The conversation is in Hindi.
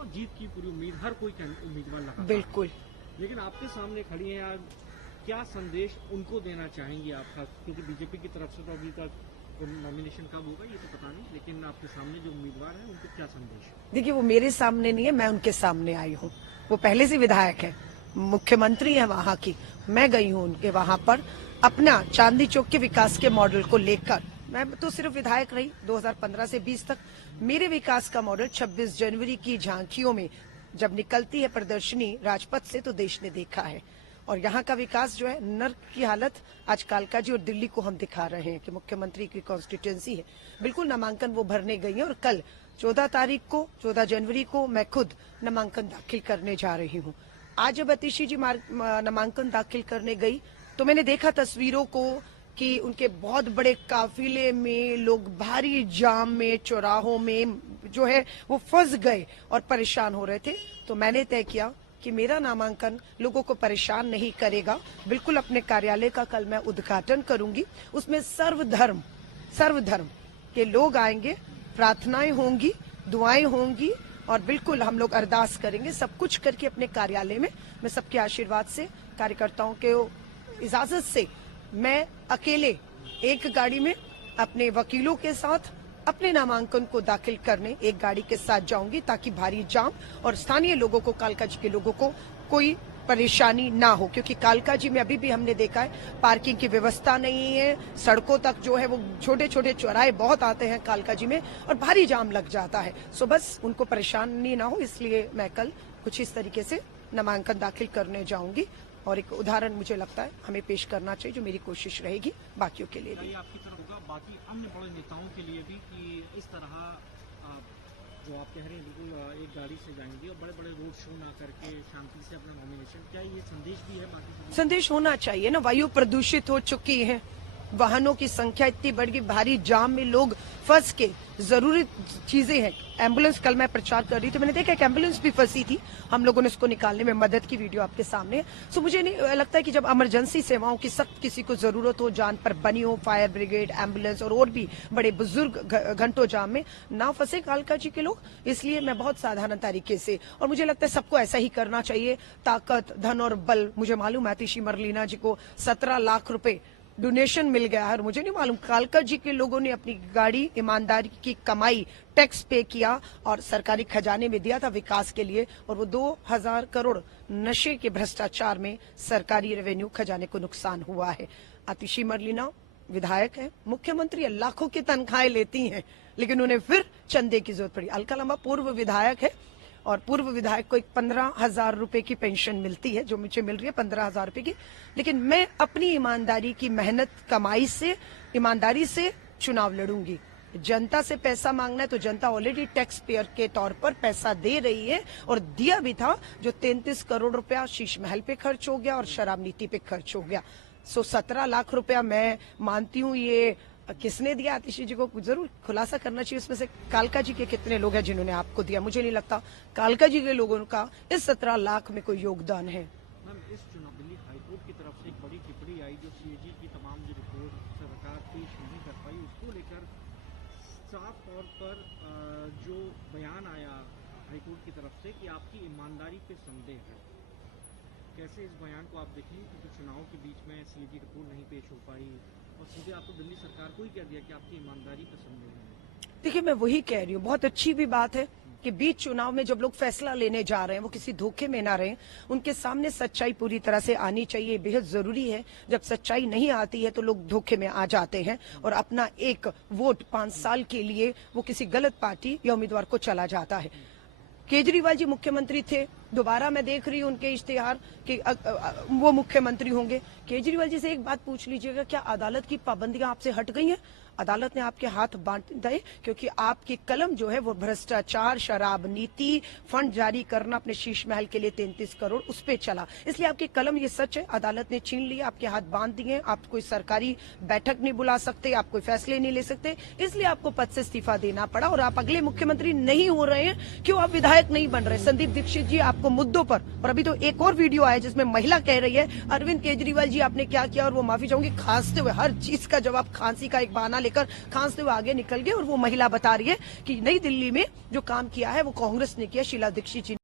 और जीत की पूरी उम्मीद हर कोई उम्मीदवार लगा। बिल्कुल। लेकिन आपके सामने खड़ी हैं आज, क्या संदेश उनको देना चाहेंगे आप? क्योंकि बीजेपी की तरफ से तो अभी तक नॉमिनेशन कब होगा ये तो पता नहीं, लेकिन आपके सामने जो उम्मीदवार हैं उनको क्या संदेश? देखिए, वो मेरे सामने नहीं है, मैं उनके सामने आई हूँ। वो पहले से विधायक है, मुख्यमंत्री है वहाँ की। मैं गई हूँ उनके वहाँ पर अपना चांदनी चौक के विकास के मॉडल को लेकर। मैं तो सिर्फ विधायक रही 2015 से 20 तक। मेरे विकास का मॉडल 26 जनवरी की झांकियों में जब निकलती है प्रदर्शनी राजपथ से, तो देश ने देखा है। और यहाँ का विकास जो है, नर्क की हालत आज कालका जी और दिल्ली को हम दिखा रहे हैं कि मुख्यमंत्री की कॉन्स्टिट्यूंसी है। बिल्कुल नामांकन वो भरने गई है और कल 14 जनवरी को मैं खुद नामांकन दाखिल करने जा रही हूँ। आज जब अतिशी जी नामांकन दाखिल करने गई तो मैंने देखा तस्वीरों को कि उनके बहुत बड़े काफिले में लोग भारी जाम में, चौराहों में जो है वो फंस गए और परेशान हो रहे थे। तो मैंने तय किया कि मेरा नामांकन लोगों को परेशान नहीं करेगा। बिल्कुल अपने कार्यालय का कल मैं उद्घाटन करूंगी। उसमें सर्वधर्म के लोग आएंगे, प्रार्थनाएं होंगी, दुआएं होंगी और बिल्कुल हम लोग अरदास करेंगे। सब कुछ करके अपने कार्यालय में मैं सबके आशीर्वाद से, कार्यकर्ताओं के इजाजत से, मैं अकेले एक गाड़ी में अपने वकीलों के साथ अपने नामांकन को दाखिल करने एक गाड़ी के साथ जाऊंगी, ताकि भारी जाम और स्थानीय लोगों को, कालका जी के लोगों को कोई परेशानी ना हो। क्योंकि कालका जी में अभी भी हमने देखा है पार्किंग की व्यवस्था नहीं है। सड़कों तक जो है वो छोटे छोटे चौराहे बहुत आते हैं कालका जी में और भारी जाम लग जाता है। सो बस उनको परेशानी ना हो, इसलिए मैं कल कुछ इस तरीके से नामांकन दाखिल करने जाऊंगी। और एक उदाहरण मुझे लगता है हमें पेश करना चाहिए, जो मेरी कोशिश रहेगी बाकियों के लिए भी। आपकी तरफ होगा बाकी अन्य बड़े नेताओं के लिए भी कि इस तरह जो आप कह रहे हैं बिल्कुल एक गाड़ी से जाएंगे और बड़े बड़े रोड शो ना करके शांति से अपना नॉमिनेशन, क्या ये संदेश भी है? बाकी संदेश होना चाहिए ना। वायु प्रदूषित हो चुकी है, वाहनों की संख्या इतनी बढ़ गई, भारी जाम में लोग फंस के, जरूरी चीजें हैं। एम्बुलेंस, कल मैं प्रचार कर रही थी, मैंने देखा एक एम्बुलेंस भी फंसी थी, हम लोगों ने उसको निकालने में मदद की, वीडियो आपके सामने है। सो मुझे नहीं लगता है कि जब इमरजेंसी सेवाओं की सख्त किसी को जरूरत हो, जान पर बनी हो, फायर ब्रिगेड, एम्बुलेंस और भी बड़े बुजुर्ग घंटों जाम में ना फंसे कालका जी के लोग। इसलिए मैं बहुत साधारण तरीके से, और मुझे लगता है सबको ऐसा ही करना चाहिए। ताकत, धन और बल, मुझे मालूम है आतिशी मरलीना जी को 17 लाख रुपए डोनेशन मिल गया है और मुझे नहीं मालूम कालका जी के लोगों ने अपनी गाड़ी, ईमानदारी की कमाई, टैक्स पे किया और सरकारी खजाने में दिया था विकास के लिए। और वो 2000 करोड़ नशे के भ्रष्टाचार में सरकारी रेवेन्यू खजाने को नुकसान हुआ है। आतिशी मरलीना विधायक है, मुख्यमंत्री लाखों की तनख्वाहें लेती हैं, लेकिन उन्हें फिर चंदे की जरूरत पड़ी। अलका लांबा पूर्व विधायक है और पूर्व विधायक को एक 15,000 रुपए की पेंशन मिलती है, जो मुझे मिल रही है 15,000 रुपए की। लेकिन मैं अपनी ईमानदारी की मेहनत कमाई से, ईमानदारी से चुनाव लड़ूंगी। जनता से पैसा मांगना है तो जनता ऑलरेडी टैक्स पेयर के तौर पर पैसा दे रही है और दिया भी था। जो 33 करोड़ रुपया शीश महल पे खर्च हो गया और शराब नीति पे खर्च हो गया। सो 17 लाख रुपया मैं मानती हूँ ये किसने दिया। आतिशी जी को जरूर खुलासा करना चाहिए उसमें से कालका जी के कितने लोग हैं जिन्होंने आपको दिया। मुझे नहीं लगता कालका जी के लोगों का इस 17 लाख में कोई योगदान है। मैम, इस चुनाव दिल्ली हाईकोर्ट की तरफ से एक बड़ी टिप्पणी आई, जो सीएजी की तमाम जो रिपोर्ट सरकार पेश नहीं कर पाई, उसको लेकर साफ तौर पर जो बयान आया हाईकोर्ट की तरफ से कि आपकी ईमानदारी पे संदेह है। कैसे इस बयान को आप देखेंगे? क्योंकि चुनाव के बीच में सीएजी रिपोर्ट नहीं पेश हो पाई और सीधे आप तो दिल्ली सरकार को ही कह दिया कि आपकी ईमानदारी पर संदेह है। देखिए, मैं वही कह रही हूँ, बहुत अच्छी भी बात है कि बीच चुनाव में जब लोग फैसला लेने जा रहे हैं वो किसी धोखे में ना रहें, उनके सामने सच्चाई पूरी तरह से आनी चाहिए, बेहद जरूरी है। जब सच्चाई नहीं आती है तो लोग धोखे में आ जाते हैं और अपना एक वोट 5 साल के लिए वो किसी गलत पार्टी या उम्मीदवार को चला जाता है। केजरीवाल जी मुख्यमंत्री थे, दोबारा मैं देख रही हूँ उनके इश्तिहार कि वो मुख्यमंत्री होंगे। केजरीवाल जी से एक बात पूछ लीजिएगा, क्या अदालत की पाबंदियां आपसे हट गई हैं? अदालत ने आपके हाथ बांध दिए क्योंकि आपकी कलम जो है वो भ्रष्टाचार, शराब नीति, फंड जारी करना अपने शीश महल के लिए 33 करोड़ उस पे चला। इसलिए आपकी कलम, ये सच है, अदालत ने छीन लिया, आपके हाथ बांध दिए। आप कोई सरकारी बैठक नहीं बुला सकते, आप कोई फैसले नहीं ले सकते, इसलिए आपको पद से इस्तीफा देना पड़ा और आप अगले मुख्यमंत्री नहीं हो रहे हैं। क्यों आप विधायक नहीं बन रहे? संदीप दीक्षित जी आपको मुद्दों पर, और अभी तो एक और वीडियो आया जिसमें महिला कह रही है अरविंद केजरीवाल जी आपने क्या किया, और वो माफी चाहूंगी खांसते हुए, हर चीज का जवाब खांसी का एक बहाना लेकर खांसते हुए आगे निकल गए और वो महिला बता रही है कि नई दिल्ली में जो काम किया है वो कांग्रेस ने किया, शीला दीक्षित जी